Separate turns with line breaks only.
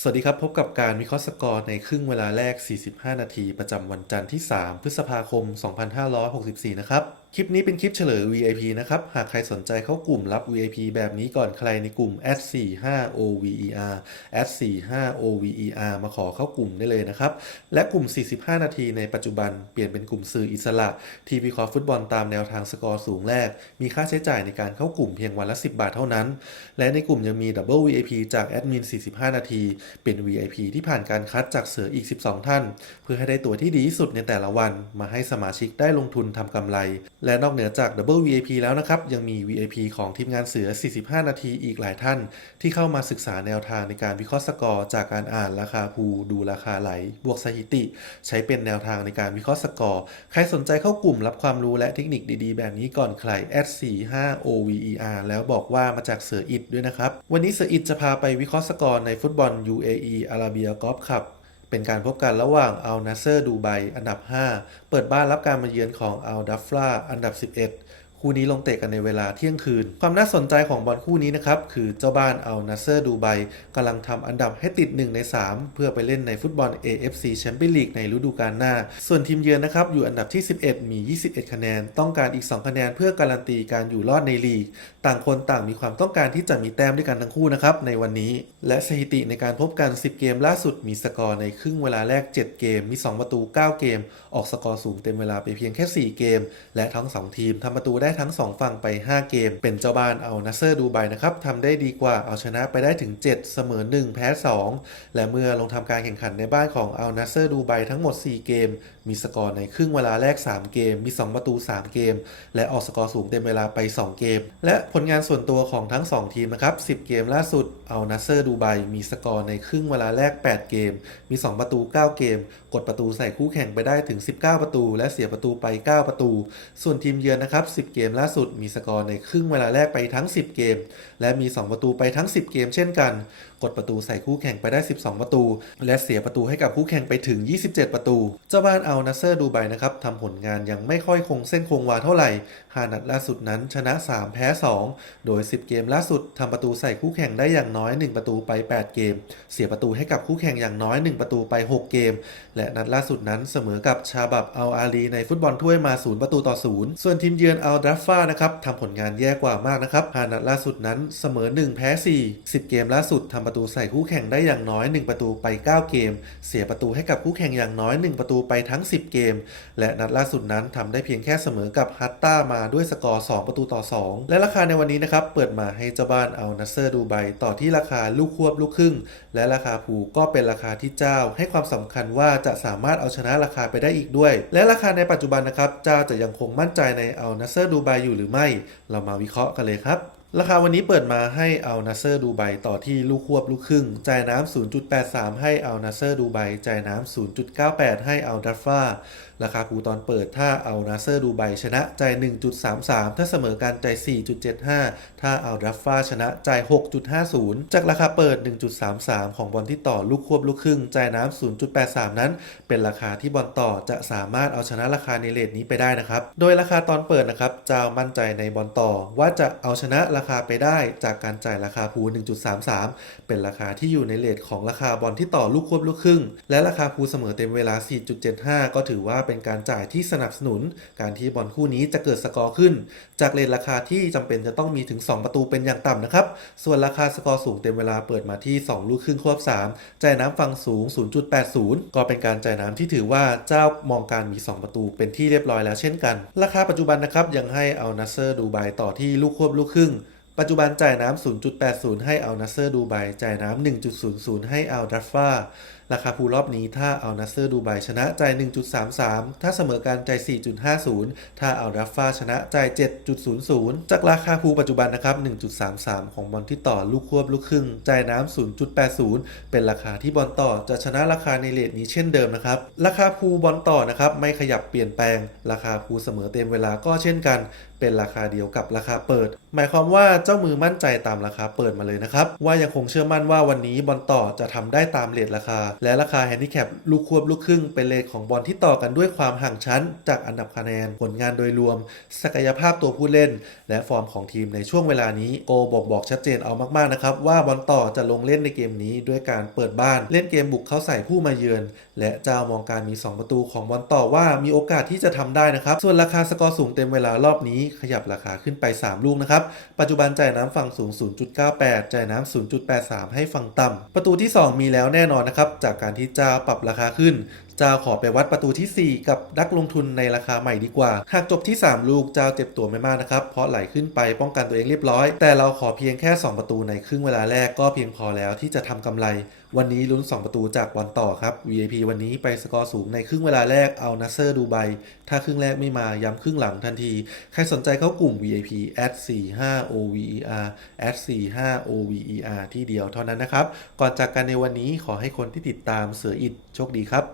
สวัสดีครับ พบกับการวิเคราะห์สกอร์ในครึ่งเวลาแรก 45 นาที ประจำวันจันทร์ที่ 3 พฤษภาคม 2564 นะครับ คลิปนี้เป็นคลิปเฉลย VIP นะครับ หากใครสนใจเข้ากลุ่มรับ VIP แบบนี้ก่อนใครในกลุ่ม s 4 5 OVER s 4 5 OVER มาขอเข้ากลุ่มได้เลยนะครับ และกลุ่ม 45 นาทีในปัจจุบันเปลี่ยนเป็นกลุ่มสื่ออิสระที่วิเคราะห์ฟุตบอลตามแนวทางสกอร์สูงแรก มีค่าใช้จ่ายในการเข้ากลุ่มเพียงวันละ 10 บาทเท่านั้น และในกลุ่มยังมี Double VIP จากแอดมิน 45 นาที เป็น VIP ที่ผ่านการคัดจากเสืออีก 12 ท่าน เพื่อให้ได้ตัวที่ดีที่สุดในแต่ละวัน มาให้สมาชิกได้ลงทุนทำกำไรและนอกเหนือจาก Double VIP แล้วนะครับ ยังมี VIP ของทีมงานเสือ 45 นาทีอีกหลายท่าน ที่เข้ามาศึกษาแนวทางในการวิเคราะห์สกอร์ จากการอ่านราคาภูดูราคาไหล บวกสถิติ ใช้เป็นแนวทางในการวิเคราะห์สกอร์ ใครสนใจเข้ากลุ่มรับความรู้และเทคนิคดีๆ แบบนี้ก่อนใคร @45OVER แล้วบอกว่ามาจากเสืออิดด้วยนะครับ วันนี้เสืออิดจะพาไปวิเคราะห์สกอร์ในฟุตบอล UAE อาราเบียกอล์ฟคัพ เป็นการพบกันระหว่างอัลนาเซอร์ดูไบอันดับ 5 เปิดบ้านรับการมาเยือนของอัลดัฟลาอันดับ 11 คู่นี้ลงเตะกันในเวลาเที่ยงคืน ความน่าสนใจของบอลคู่นี้นะครับ คือเจ้าบ้านเอัลนาเซอร์ดูไบกำลังทำอันดับให้ติด 1 ใน 3 เพื่อไปเล่นในฟุตบอล AFC แชมเปี้ยนลีกในฤดูกาลหน้า ส่วนทีมเยือนนะครับ อยู่อันดับที่ 11 มี 21 คะแนน ต้องการอีก 2 คะแนนเพื่อการันตีการอยู่รอดในลีก ต่างคนต่างมีความต้องการที่จะมีแต้มด้วยกันทั้งคู่นะครับในวันนี้ และสถิติในการพบกัน 10 เกมล่าสุดมีสกอร์ในครึ่งเวลาแรก 7 เกม มี 2 ประตู 9 เกม ออกสกอร์สูงเต็มเวลาไปเพียงแค่ 4 เกม และทั้ง 2 ทีมทำประตูได้ทั้ง 2 ฝั่งไป 5 เกม เป็นเจ้าบ้านเอานัสเซอร์ดูไบนะครับทำได้ดีกว่าเอาชนะไปได้ถึง 7 เสมอ 1 แพ้ 2 และเมื่อลงทำการแข่งขันในบ้านของเอานัสเซอร์ดูไบทั้งหมด 4 เกม มีสกอร์ในครึ่งเวลาแรก 3 เกม มี 2 ประตู 3 เกม และออกสกอร์สูงเต็มเวลาไป 2 เกม และผลงานส่วนตัวของทั้ง 2 ทีมนะครับ 10 เกมล่าสุดเอานัสเซอร์ดูไบมีสกอร์ในครึ่งเวลาแรก 8 เกม มี 2 ประตู 9 เกม กดประตูใส่คู่แข่งไปได้ถึง 19 ประตู และเสียประตูไป 9 ประตู ส่วนทีมเยือนนะครับ 10 เกมมล่าสุดมีสกอร์ในครึ่งเวลาแรกไปทั้ง 10 เกม และมี 2 ประตูไปทั้ง 10 เกม เช่นกัน กดประตูใส่คู่แข่งไปได้ 12 ประตู และเสียประตูให้กับคู่แข่งไปถึง 27 ประตู เจ้าบ้านเอานัสเซอร์ดูไบนะครับทำผลงานยังไม่ค่อยคงเส้นคงวาเท่าไหร่หานัดล่าสุดนั้นชนะ 3 แพ้ 2 โดย 10 เกมล่าสุดทำประตูใส่คู่แข่งได้อย่างน้อย 1 ประตูไป 8 เกม เสียประตูให้กับคู่แข่งอย่างน้อย 1 ประตูไป 6 เกม และนัดล่าสุดนั้นเสมอกับชาบับเอัลอาลีในฟุตบอลถ้วยมา 0 ประตูต่อ 0 ส่วนทีมเยือนเอัลดัฟฟานะครับทำผลงานแย่กว่ามากนะครับหานัดล่าสุดนั้นเสมอ 1 แพ้ 4 10 เกมล่าสุดทำประตูใส่คู่แข่งได้อย่างน้อย 1 ประตูไป 9 เกม เสียประตูให้กับคู่แข่งอย่างน้อย 1 ประตูไปทั้ง 10 เกม และนัดล่าสุดนั้นทำได้เพียงแค่เสมอกับฮัตตามาด้วยสกอร์ 2 ประตูต่อ 2 และราคาในวันนี้นะครับเปิดมาให้เจ้าบ้านเอานัสเซอร์ดูไบต่อที่ราคาลูกควบลูกครึ่ง และราคาผูก็เป็นราคาที่เจ้า ให้ความสำคัญว่าจะสามารถเอาชนะราคาไปได้อีกด้วย และราคาในปัจจุบันนะครับเจ้าจะยังคงมั่นใจในเอานัสเซอร์ดูไบอยู่หรือไม่ เรามาวิเคราะห์กันเลยครับ ราคาวันนี้เปิดมาให้เอานัสเซอร์ดูไบต่อที่ลูกควบลูกครึ่ง จ่ายน้ำ 0.83 ให้เอานัสเซอร์ดูไบจ่ายน้ำ 0.98 ให้เอาดัฟฟาราคาผูตอนเปิดถ้าเอานัสเซอร์ดูไบชนะจ่าย 1.33 ถ้าเสมอกันจ่าย 4.75 ถ้าเอาดัฟฟาชนะจ่าย 6.50 จากราคาเปิด 1.33 ของบอลที่ต่อลูกควบลูกครึ่ง จ่ายน้ำ 0.83 นั้น เป็นราคาที่บอลต่อจะสามารถเอาชนะราคาในเลทนี้ไปได้นะครับ โดยราคาตอนเปิดนะครับจ้ามั่นใจในบอลต่อว่าจะเอาชนะราราคาไปได้จากการจ่ายราคาภู1.33 เป็นราคาที่อยู่ในเลทของราคาบอลที่ต่อลูกควบลูกครึ่ง และราคาภูเสมอเต็มเวลา 4.75 ก็ถือว่าเป็นการจ่ายที่สนับสนุน การที่บอลคู่นี้จะเกิดสกอร์ขึ้น จากเลทราคาที่จำเป็นจะต้องมีถึง 2 ประตูเป็นอย่างต่ำนะครับ ส่วนราคาสกอร์สูงเต็มเวลาเปิดมาที่ 2 ลูกครึ่งควบ 3 จ่ายน้ำฝั่งสูง 0.80 ก็เป็นการจ่ายน้ำที่ถือว่าเจ้ามองการมี 2 ประตูเป็นที่เรียบร้อยแล้วเช่นกัน ราคาปัจจุบันนะครับยังให้เอานัสเซอร์ดูไบต่อที่ลูกควบลูกครึ่ง ปัจจุบันจ่ายน้ำ 0.80 ให้เอานัสเซอร์ดูไบ จ่ายน้ำ 1.00 ให้เอาดัฟฟา ราคาภูรอบนี้ถ้าเอานัสเซอร์ดูไบชนะจ่าย 1.33 ถ้าเสมอกันจ่าย 4.50 ถ้าเอาดัฟฟาชนะจ่าย 7.00 จากราคาภูปัจจุบันนะครับ 1.33 ของบอลที่ต่อลูกควบลูกครึ่งจ่ายน้ำ 0.80 เป็นราคาที่บอลต่อจะชนะราคาในเลทนี้เช่นเดิมนะครับ ราคาภูบอลต่อนะครับไม่ขยับเปลี่ยนแปลง ราคาภูเสมอเต็มเวลาก็เช่นกัน เป็นราคาเดียวกับราคาเปิด หมายความว่าเจ้ามือมั่นใจตามราคาเปิดมาเลยนะครับว่ายังคงเชื่อมั่นว่าวันนี้บอลต่อจะทำได้ตามเลทราคาและราคาแฮนดิแคปลูกควบลูกครึ่งเป็นเลทของบอลที่ต่อกันด้วยความห่างชั้น จากอันดับคะแนนผลงานโดยรวม ศักยภาพตัวผู้เล่น และฟอร์มของทีมในช่วงเวลานี้โกบอกบอกชัดเจนเอามากๆนะครับว่าบอลต่อจะลงเล่นในเกมนี้ด้วยการเปิดบ้านเล่นเกมบุกเข้าใส่ผู้มาเยือน และเจ้ามองการมี 2 ประตูของบอลต่อว่ามีโอกาสที่จะทำได้นะครับส่วนราคาสกอร์สูงเต็มเวลารอบนี้ขยับราคาขึ้นไป 3 ลูกนะครับปัจจุบันจ่ายน้ำฝั่งสูง 0.98จ่ายน้ำ0.83 ให้ฝั่งต่ำประตูที่ 2 มีแล้วแน่นอนนะครับจากการที่เจ้าปรับราคาขึ้น เจ้าขอไปวัดประตูทีสี่ 4 กับนักลงทุนในราคาใหม่ดีกว่า หากจบที่ 3 ลูกเจ้าเจ็บตัวไม่มากนะครับ เพราะไหลขึ้นไปป้องกันตัวเองเรียบร้อย แต่เราขอเพียงแค่ 2 ประตูในครึ่งเวลาแรกก็เพียงพอแล้วที่จะทำกำไร วันนี้ลุ้น 2 ประตูจากวันต่อครับ VIP วันนี้ไปสกอร์สูงในครึ่งเวลาแรกเอานัสเซอร์ดูไบ ถ้าครึ่งแรกไม่มาย้ำครึ่งหลังทันที ใครสนใจเข้ากลุ่ม VIP at 45 OVER at 45 OVER ที่เดียวเท่านั้นนะครับ ก่อนจากกันในวันนี้ขอให้คนที่ติดตามเสืออิดโชคดีครับ